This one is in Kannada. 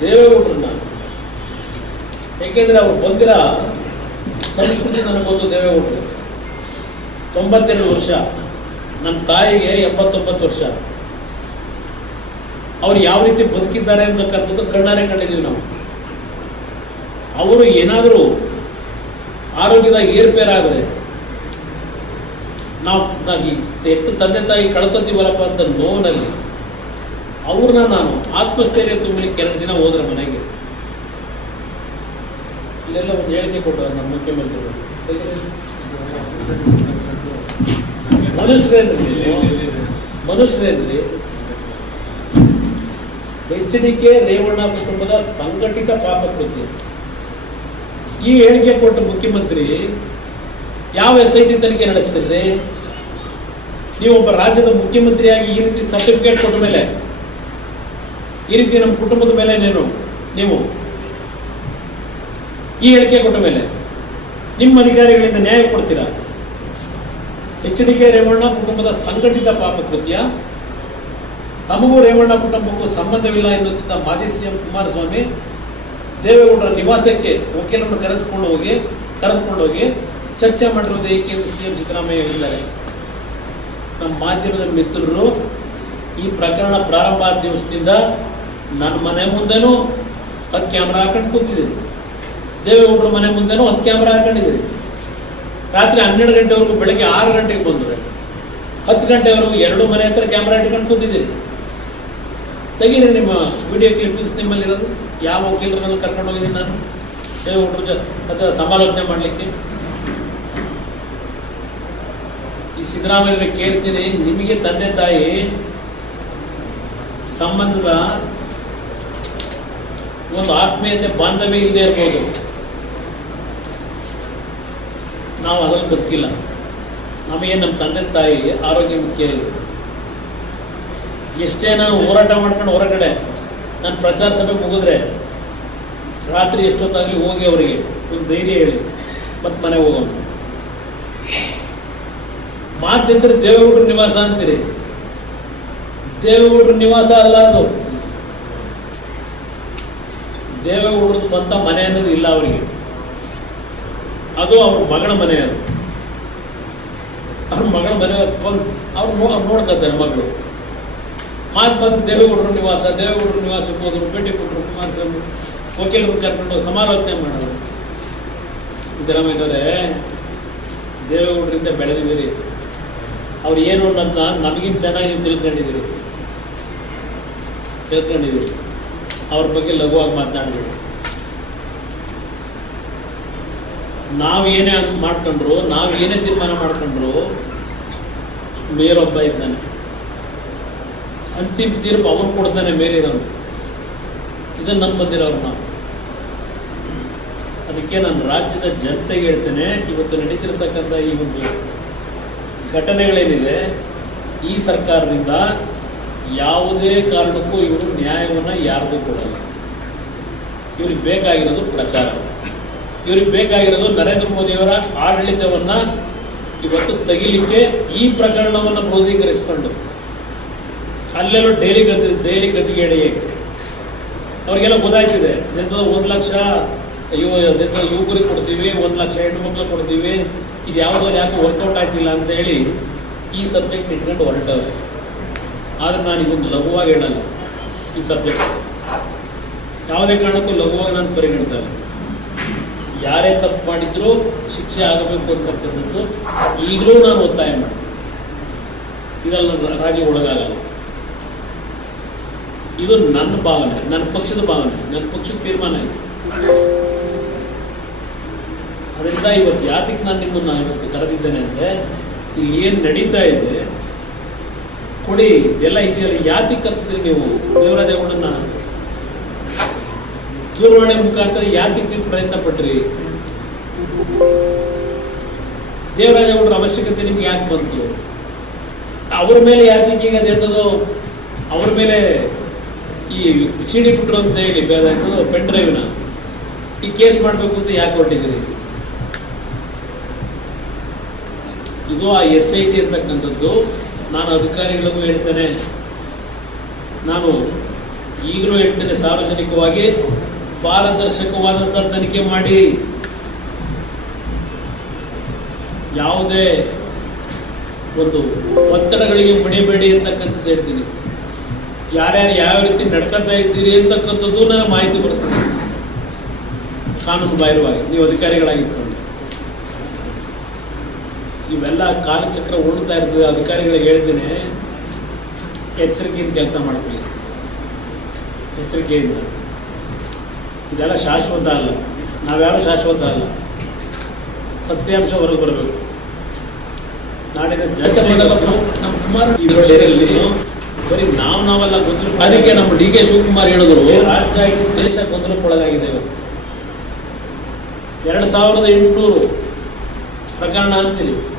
ದೇವೇಗೌಡರನ್ನ. ಏಕೆಂದರೆ ಅವ್ರು ಬಂದಿರೋ ಸಂಸ್ಕೃತಿ ನನಗೆ ಗೊತ್ತು ದೇವೇಗೌಡರು. ತೊಂಬತ್ತೆರಡು ವರ್ಷ. ನನ್ನ ತಾಯಿಗೆ ಎಪ್ಪತ್ತೊಂಬತ್ತು ವರ್ಷ. ಅವ್ರು ಯಾವ ರೀತಿ ಬದುಕಿದ್ದಾರೆ ಅಂತಕ್ಕಂಥದ್ದು ಕಣ್ಣಾರೆ ಕಂಡಿದ್ದೀವಿ ನಾವು. ಅವರು ಏನಾದರೂ ಆರೋಗ್ಯದ ಏರ್ಪೇರಾದರೆ ನಾವು ಈ ಎತ್ತು ತಂದೆ ತಾಯಿ ಕಳ್ಕೊತೀವಲ್ಲಪ್ಪ ಅಂತ ನೋವಿನಲ್ಲಿ ಅವ್ರನ್ನ ನಾನು ಆತ್ಮಸ್ಥೈರ್ಯ ತುಂಬಲಿಕ್ಕೆ ಎರಡು ದಿನ ಹೋದ್ರೆ ಮನೆಗೆ. ಇಲ್ಲೆಲ್ಲ ಒಂದು ಹೇಳಿಕೆ ಕೊಟ್ಟರು ನಮ್ಮ ಮುಖ್ಯಮಂತ್ರಿಗಳು ಮನುಷ್ಯರೇನ್ರಿ ಮನುಷ್ಯರೇನ್ರಿ ಎಚ್ ಡಿ ಕೆ ರೇವಣ್ಣ ಕುಟುಂಬದ ಸಂಘಟಿತ ಪಾಪಕೃತಿ ಈ ಹೇಳಿಕೆ ಕೊಟ್ಟ ಮುಖ್ಯಮಂತ್ರಿ, ಯಾವ ಎಸ್ ಐ ಟಿ ತನಿಖೆ ನಡೆಸ್ತೀರಿ ನೀವು ಒಬ್ಬ ರಾಜ್ಯದ ಮುಖ್ಯಮಂತ್ರಿಯಾಗಿ ಈ ರೀತಿ ಸರ್ಟಿಫಿಕೇಟ್ ಕೊಟ್ಟ ಮೇಲೆ ಈ ರೀತಿ ನಮ್ಮ ಕುಟುಂಬದ ಮೇಲೆ ನೀನು, ನೀವು ಈ ಹೇಳಿಕೆ ಕೊಟ್ಟ ಮೇಲೆ ನಿಮ್ಮ ಅಧಿಕಾರಿಗಳಿಂದ ನ್ಯಾಯ ಕೊಡ್ತೀರಾ? ಎಚ್ ಡಿ ರೇವಣ್ಣ ಕುಟುಂಬದ ಸಂಘಟಿತ ಪಾಪಕೃತ್ಯ ತಮಗೂ ರೇವಣ್ಣ ಕುಟುಂಬಕ್ಕೂ ಸಂಬಂಧವಿಲ್ಲ ಎನ್ನುತ್ತಿದ್ದ ಮಾಜಿ ಸಿಎಂ ಕುಮಾರಸ್ವಾಮಿ ದೇವೇಗೌಡರ ನಿವಾಸಕ್ಕೆ ವಕೀಲರನ್ನು ಕರೆಸಿಕೊಂಡು ಹೋಗಿ, ಕರೆದುಕೊಂಡು ಹೋಗಿ ಚರ್ಚೆ ಮಾಡಿರುವುದು ಏಕೆ ಎಂದು ಸಿಎಂ ಸಿದ್ದರಾಮಯ್ಯ ಹೇಳಿದ್ದಾರೆ. ನಮ್ಮ ಮಾಧ್ಯಮದ ಮಿತ್ರರು ಈ ಪ್ರಕರಣ ಪ್ರಾರಂಭ ದಿವಸದಿಂದ ನನ್ನ ಮನೆ ಮುಂದೆನೂ ಹತ್ತು ಕ್ಯಾಮ್ರಾ ಹಾಕೊಂಡು ಕೂತಿದ್ದೀರಿ ದೇವೇಗೌಡರ ಮನೆ ಮುಂದೆನೂ ಹತ್ತು ಕ್ಯಾಮ್ರಾ ಹಾಕೊಂಡಿದ್ದೀರಿ ರಾತ್ರಿ ಹನ್ನೆರಡು ಗಂಟೆವರೆಗೂ ಬೆಳಗ್ಗೆ ಆರು ಗಂಟೆಗೆ ಬಂದರೆ ಹತ್ತು ಗಂಟೆವರೆಗೂ ಎರಡು ಮನೆ ಹತ್ರ ಕ್ಯಾಮ್ರಾ ಇಟ್ಕೊಂಡು ಕೂತಿದ್ದೀರಿ ತೆಗೀರಿ ನಿಮ್ಮ ವಿಡಿಯೋ ಕ್ಲಿಪ್ಪಿಂಗ್ಸ್ ನಿಮ್ಮಲ್ಲಿರೋದು. ಯಾವ ವಕೀಲರನ್ನು ಕರ್ಕೊಂಡು ಹೋಗಿದ್ದೀನಿ ನಾನು? ದೇವೇಗೌಡರ ಜೊತೆ. ಅಥವಾ ಸಮಾಲೋಚನೆ ಮಾಡಲಿಕ್ಕೆ? ಈ ಸಿದ್ದರಾಮಯ್ಯ ಕೇಳ್ತೀನಿ, ನಿಮಗೆ ತಂದೆ ತಾಯಿ ಸಂಬಂಧದ ಒಂದು ಆತ್ಮೀಯತೆ ಬಾಂಧವ್ಯ ಇಲ್ಲದೆ ಇರ್ಬೋದು. ನಾವು ಅದನ್ನು ಬದುಕಿಲ್ಲ. ನಮಗೆ ನಮ್ಮ ತಂದೆ ತಾಯಿ ಆರೋಗ್ಯ ಮುಖ್ಯ ಇದೆ ಎಷ್ಟೇ ನಾನು ಹೋರಾಟ ಮಾಡ್ಕೊಂಡು ಹೊರಗಡೆ ನಾನು ಪ್ರಚಾರ ಸಭೆ ಮುಗಿದ್ರೆ ರಾತ್ರಿ ಎಷ್ಟೊತ್ತಾಗಲಿ ಹೋಗಿ ಅವರಿಗೆ ಒಂದು ಧೈರ್ಯ ಹೇಳಿ, ಮತ್ತೆ ಮನೆ ಹೋಗೋಣ. ಮಾತಿದ್ರೆ ದೇವೇಗೌಡರ ನಿವಾಸ ಅಂತೀರಿ. ದೇವೇಗೌಡರ ನಿವಾಸ ಅಲ್ಲ ಅದು. ದೇವೇಗೌಡರ ಸ್ವಂತ ಮನೆ ಅನ್ನೋದು ಇಲ್ಲ ಅವರಿಗೆ. ಅದು ಅವ್ರ ಮಗಳ ಮನೆ ಅದು. ಅವ್ರ ಮಗಳ ಮನೆ ಅವ್ರು ನೋಡ್ಕತ್ತಾರೆ ಮಗಳು ಮಾತು ಮಾತು ದೇವೇಗೌಡರ ನಿವಾಸ, ದೇವೇಗೌಡರ ನಿವಾಸಕ್ಕೆ ಹೋದ್ರು, ಭೇಟಿ ಕೊಟ್ಟರು ಕುಮಾರಸ್ವಾಮಿ ವಕೀಲರು ಕರ್ಕೊಂಡು ಸಮಾಲೋಚನೆ ಮಾಡೋದು ಸಿದ್ದರಾಮಯ್ಯವರೇ ದೇವೇಗೌಡರಿಂದ ಬೆಳೆದಿದ್ದೀರಿ. ಅವ್ರು ಏನು ಅನ್ನೋದನ್ನ ನಮಗಿಂತ ಚೆನ್ನಾಗಿ ತಿಳ್ಕೊಂಡಿದ್ದೀರಿ. ತಿಳ್ಕೊಂಡಿದ್ದೀರಿ. ಅವ್ರ ಬಗ್ಗೆ ಲಘುವಾಗಿ ಮಾತನಾಡಬೇಡಿ. ನಾವು ಏನೇ ಮಾಡ್ಕೊಂಡ್ರು, ನಾವು ಏನೇ ತೀರ್ಮಾನ ಮಾಡ್ಕೊಂಡ್ರು, ಮೇರೊಬ್ಬ ಇದ್ದಾನೆ. ಅಂತಿಮ ತೀರ್ಪು ಅವನು ಕೊಡ್ತಾನೆ, ಮೇಲಿರೋನು. ಇದನ್ನು ನಮ್ಮ ಬಂದಿರೋರು ನಾವು. ಅದಕ್ಕೆ ನಾನು ರಾಜ್ಯದ ಜನತೆಗೆ ಹೇಳ್ತೇನೆ, ಇವತ್ತು ನಡೀತಿರ್ತಕ್ಕಂಥ ಈ ಒಂದು ಘಟನೆಗಳೇನಿದೆ, ಈ ಸರ್ಕಾರದಿಂದ ಯಾವುದೇ ಕಾರಣಕ್ಕೂ ಇವರು ನ್ಯಾಯವನ್ನು ಯಾರಿಗೂ ಕೊಡಲ್ಲ. ಇವ್ರಿಗೆ ಬೇಕಾಗಿರೋದು ಪ್ರಚಾರ. ಇವ್ರಿಗೆ ಬೇಕಾಗಿರೋದು ನರೇಂದ್ರ ಮೋದಿಯವರ ಆಡಳಿತವನ್ನು ಇವತ್ತು ತೆಗಿಲಿಕ್ಕೆ ಈ ಪ್ರಕರಣವನ್ನು ಕ್ರೋಧೀಕರಿಸಿಕೊಂಡು ಅಲ್ಲೆಲ್ಲೋ ಡೈಲಿ ಗತಿ, ಡೈಲಿ ಗತಿಗೆ ಎಳೆಯಕ್ಕೆ ಅವ್ರಿಗೆಲ್ಲ ಗೊತ್ತಾಯ್ತಿದೆ. ಎಂಥದ್ದು ಒಂದು ಲಕ್ಷ ಯುವ ನಿಂತ ಯುವಕರಿಗೆ ಕೊಡ್ತೀವಿ, ಒಂದು ಲಕ್ಷ ಹೆಣ್ಮಕ್ಳು ಕೊಡ್ತೀವಿ. ಇದು ಯಾವುದೋ ಯಾಕೆ ವರ್ಕೌಟ್ ಆಗ್ತಿಲ್ಲ ಅಂತ ಹೇಳಿ ಈ ಸಬ್ಜೆಕ್ಟ್ ಇಟ್ಕೊಂಡು ಹೊರಟವ್ರೆ. ಆದರೆ ನಾನು ಇದನ್ನು ಲಘುವಾಗಿ ಹೇಳಲ್ಲ. ಈ ಸಬ್ಜೆಕ್ಟ್ ಯಾವುದೇ ಕಾರಣಕ್ಕೂ ಲಘುವಾಗಿ ನಾನು ಪರಿಗಣಿಸಲ್ಲ. ಯಾರೇ ತಪ್ಪು ಮಾಡಿದ್ರೂ ಶಿಕ್ಷೆ ಆಗಬೇಕು ಅಂತಕ್ಕಂಥದ್ದು ಈಗಲೂ ನಾನು ಒತ್ತಾಯ ಮಾಡ್ತೀನಿ. ಇದೆಲ್ಲ ರಾಜಿ ಒಳಗಾಗಲ್ಲ. ಇದು ನನ್ನ ಭಾವನೆ, ನನ್ನ ಪಕ್ಷದ ಭಾವನೆ, ನನ್ನ ಪಕ್ಷದ ತೀರ್ಮಾನ ಇದೆ. ಅದರಿಂದ ಇವತ್ತು ಯಾತಕ್ಕೆ ನಾನು ನಿಮ್ಮನ್ನು ಇವತ್ತು ಕರೆದಿದ್ದೇನೆ ಅಂದರೆ, ಇಲ್ಲಿ ಏನು ನಡೀತಾ ಇದೆ ಕೊಡಿ, ಇದೆಲ್ಲ ಇದೆಯಲ್ಲ ಯಾತಿ ಕರೆಸಿದ್ರಿ ನೀವು? ದೇವರಾಜೇಗೌಡನ್ನ ದೂರವಾಣಿ ಮುಖಾಂತರ ಯಾತಿಗೆ ನೀವು ಪ್ರಯತ್ನ ಪಟ್ರಿ? ದೇವರಾಜೇಗೌಡರ ಅವಶ್ಯಕತೆ ನಿಮ್ಗೆ ಯಾಕೆ ಬಂತು? ಅವ್ರ ಮೇಲೆ ಯಾತಿಗೆ ಈಗ ಅದೆಂಥದ್ದು ಅವ್ರ ಮೇಲೆ ಈ ಚೀಡಿ ಬಿಟ್ರು ಅಂತ ಹೇಳಿ ಪೆನ್ ಡ್ರೈವ್ನ ಈ ಕೇಸ್ ಮಾಡಬೇಕು ಅಂತ ಯಾಕೆ ಹೊರಟಿದ್ದೀರಿ? ಇದು ಆ ಎಸ್ ಐ ಟಿ ಅಂತಕ್ಕಂಥದ್ದು. ನಾನು ಅಧಿಕಾರಿಗಳಿಗೂ ಹೇಳ್ತೇನೆ. ನಾನು ಈಗಲೂ ಹೇಳ್ತೇನೆ ಸಾರ್ವಜನಿಕವಾಗಿ ಪಾರದರ್ಶಕವಾದಂಥ ತನಿಖೆ ಮಾಡಿ. ಯಾವುದೇ ಒಂದು ಒತ್ತಡಗಳಿಗೆ ಮಣಿಬೇಡಿ ಅಂತಕ್ಕಂಥದ್ದು ಹೇಳ್ತೀನಿ. ಯಾರ್ಯಾರು ಯಾವ ರೀತಿ ನಡ್ಕೊತಾ ಇದ್ದೀರಿ ಅಂತಕ್ಕಂಥದ್ದು ನನ್ನ ಮಾಹಿತಿ ಬರ್ತದೆ. ಕಾನೂನು ಬಾಹಿರವಾಗಿ, ನೀವು ಅಧಿಕಾರಿಗಳಾಗಿದ್ಕೊಂಡು. ಇವೆಲ್ಲ ಕಾಲಚಕ್ರ ಓಡ್ತಾ ಇರ್ತದೆ ಅಧಿಕಾರಿಗಳಿಗೆ ಹೇಳ್ತೀನಿ. ಎಚ್ಚರಿಕೆಯಿಂದ ಕೆಲಸ ಮಾಡ್ಕೊಳ್ಳಿ. ಎಚ್ಚರಿಕೆಯಿಂದ. ಇದೆಲ್ಲ ಶಾಶ್ವತ ಅಲ್ಲ. ನಾವ್ಯಾರು ಶಾಶ್ವತ ಅಲ್ಲ. ಸತ್ಯಾಂಶ ಹೊರಗೆ ಬರಬೇಕು. ನಾಡಿನ ಜನತೆ ನಮ್ಮ ಕುಮಾರ್ ಈ ವರ್ಷದಲ್ಲಿ ಬರೀ ನಾವು ನಾವೆಲ್ಲ ಗೊಂದಲ ಅದಕ್ಕೆ ನಮ್ಮ ಡಿ ಕೆ ಶಿವಕುಮಾರ್ ಹೇಳಿದ್ರು. ರಾಜ್ಯ ದೇಶ ಗೊಂದಲಕ್ಕೊಳಗಾಗಿದೆ ಇವತ್ತು. ಎರಡು ಸಾವಿರದ ಎಂಟುನೂರು ಪ್ರಕರಣ ಅಂತೀರಿ.